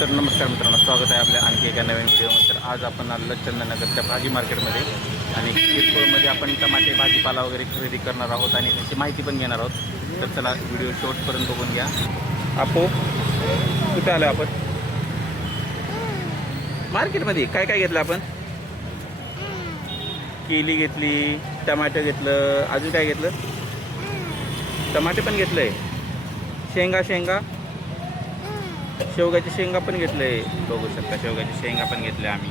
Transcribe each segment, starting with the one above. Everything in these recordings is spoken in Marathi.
तर नमस्कार मित्रांनो, स्वागत आहे आपल्या आणखी एका नवीन व्हिडिओमध्ये। तर आज आपण आलो चंदननगरच्या भाजी मार्केटमध्ये आणि किरकोळमध्ये आपण टमाटे भाजीपाला वगैरे खरेदी करणार आहोत आणि त्याची माहिती पण घेणार आहोत। तर चला व्हिडिओ शेवटपर्यंत बघून घ्या। आपो कुठे आलो आपण? मार्केटमध्ये काय काय घेतलं आपण? केली घेतली, टमाटे घेतलं, अजून काय घेतलं? टमाटे पण घेतलंय, शेंगा शेवगाची शेंगा पण घेतले, बघू शकता शेवगाची शेंगा पण घेतले आम्ही।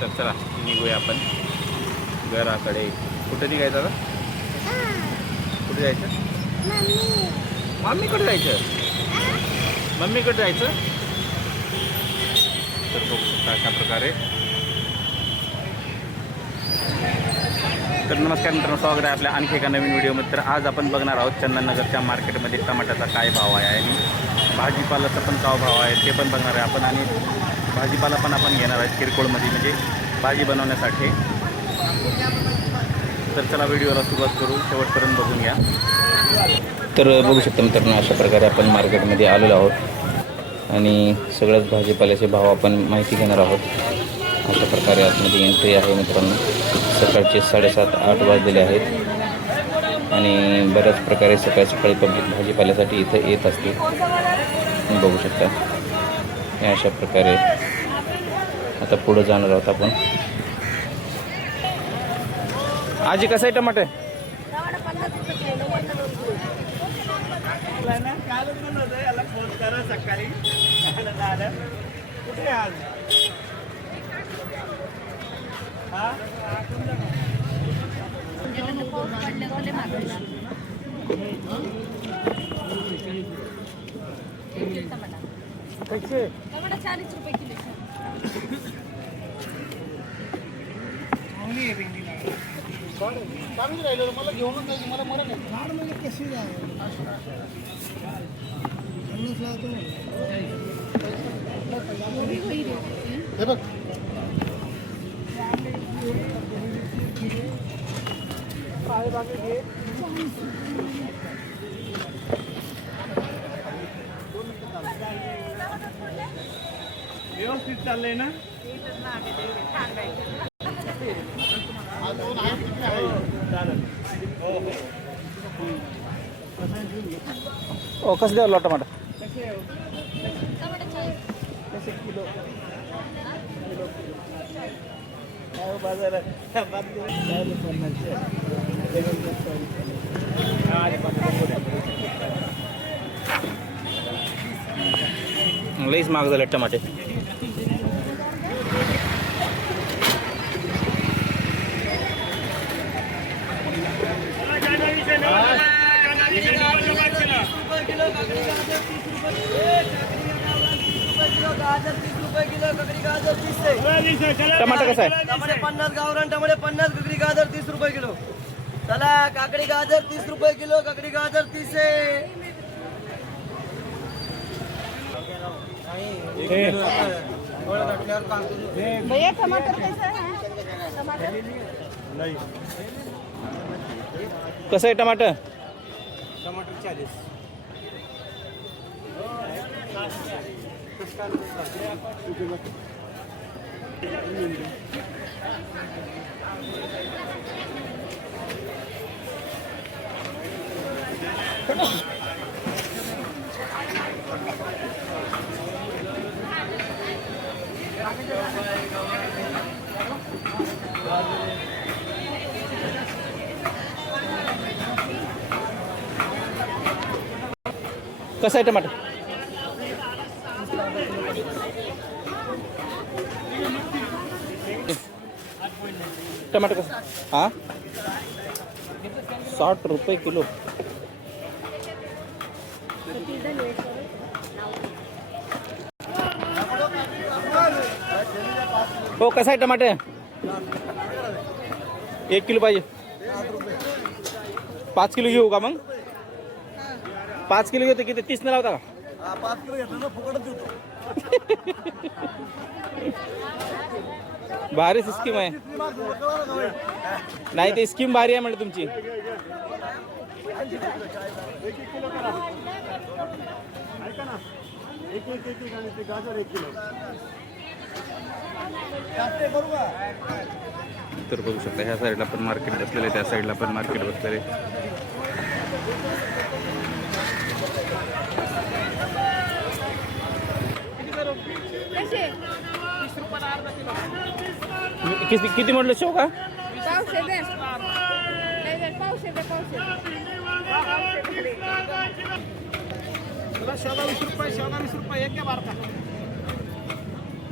तर चला निघूया आपण घराकडे। कुठे निघायचं आता? कुठे जायचं? मम्मीकडे जायचं? मम्मीकडे जायचं? तर बघू शकता अशा प्रकारे। तर नमस्कार मित्रांनो, स्वागत आहे आपल्या आणखी एका नवीन व्हिडिओमध्ये। तर आज आपण बघणार आहोत चंदननगरच्या मार्केटमध्ये टमाट्याचा काय भाव आहे आणि भाजीपालाचा पण काय भाव आहे ते पण बघणार आहे आपण। आणि भाजीपाला पण आपण घेणार आहे किरकोळमध्ये, म्हणजे भाजी बनवण्यासाठी। तर चला व्हिडिओला सुरुवात करू, शेवटपर्यंत बघून घ्या। तर बघू शकता मित्रांनो, अशा प्रकारे आपण मार्केटमध्ये आलेलो आहोत आणि सगळ्याच भाजीपाल्याचे भाव आपण माहिती घेणार आहोत। अशा प्रकारे आतमध्ये एंट्री आहे मित्रांनो। सकाळचे 7:30-8 वाजलेले आहेत आणि बऱ्याच प्रकारे सकाळी पब्लिक भाजीपाल्यासाठी इथं येत असते, बघू शकता। हे अशा प्रकारे आता पुढे जाणार आहोत आपण। आजी कसं आहे टमाटे? टमाटा 40 रुपये किलो। मला घेऊन जायचं, मला मरण आहे झाड म्हणजे कशी जाय हे बघ। व्यवस्थित चाललंय ना? ओ कसं द्यावं टमाटा? कसे किलो? बाजारात लईच महाग झाले टमाटे। टमाटर कसं आहे? टमाटे 50 गावरान टमाटे 50, ककडी गाजर 30 रुपये किलो। चला काकडी गाजर 30 रुपये किलो, ककडी गाजर 30 आहे। भैया टमाटर कैसा है? टमाटर कसं आहे टमाटर? टमाटर 40। कसं आहे टमाटर? टमाटर कसं? हां 60 रुपये किलो। हो कसं आहे टमाटे? 1 किलो पाहिजे। 5 किलो घेऊ का मग? 5 किलो घेतो किती? 30 न लावता का? 5 किलो घेतलं ना फुकटच देतो। भारी स्कीम आहे. नाही ते स्कीम भारी आहे म्हणजे तुमची. गाजर 1 किलो तर बघू शकता ह्या साईडला पण मार्केट बसलेलं आहे, त्या साईडला पण मार्केट बसलेलं आहे. कसे किती म्हटलं शेवगा? पावशे दे पावशे दे पावशे चला शेवगा 20 रुपये, शेवगा 20 रुपये, एक घ्या बारका.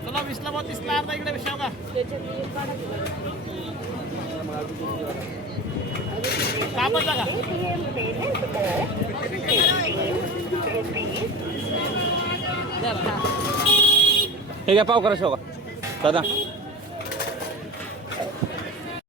चला 20ला 32ला अर्धा इकडे शेवगा. कापड का हे घ्या पाव करा शेवगा दादा.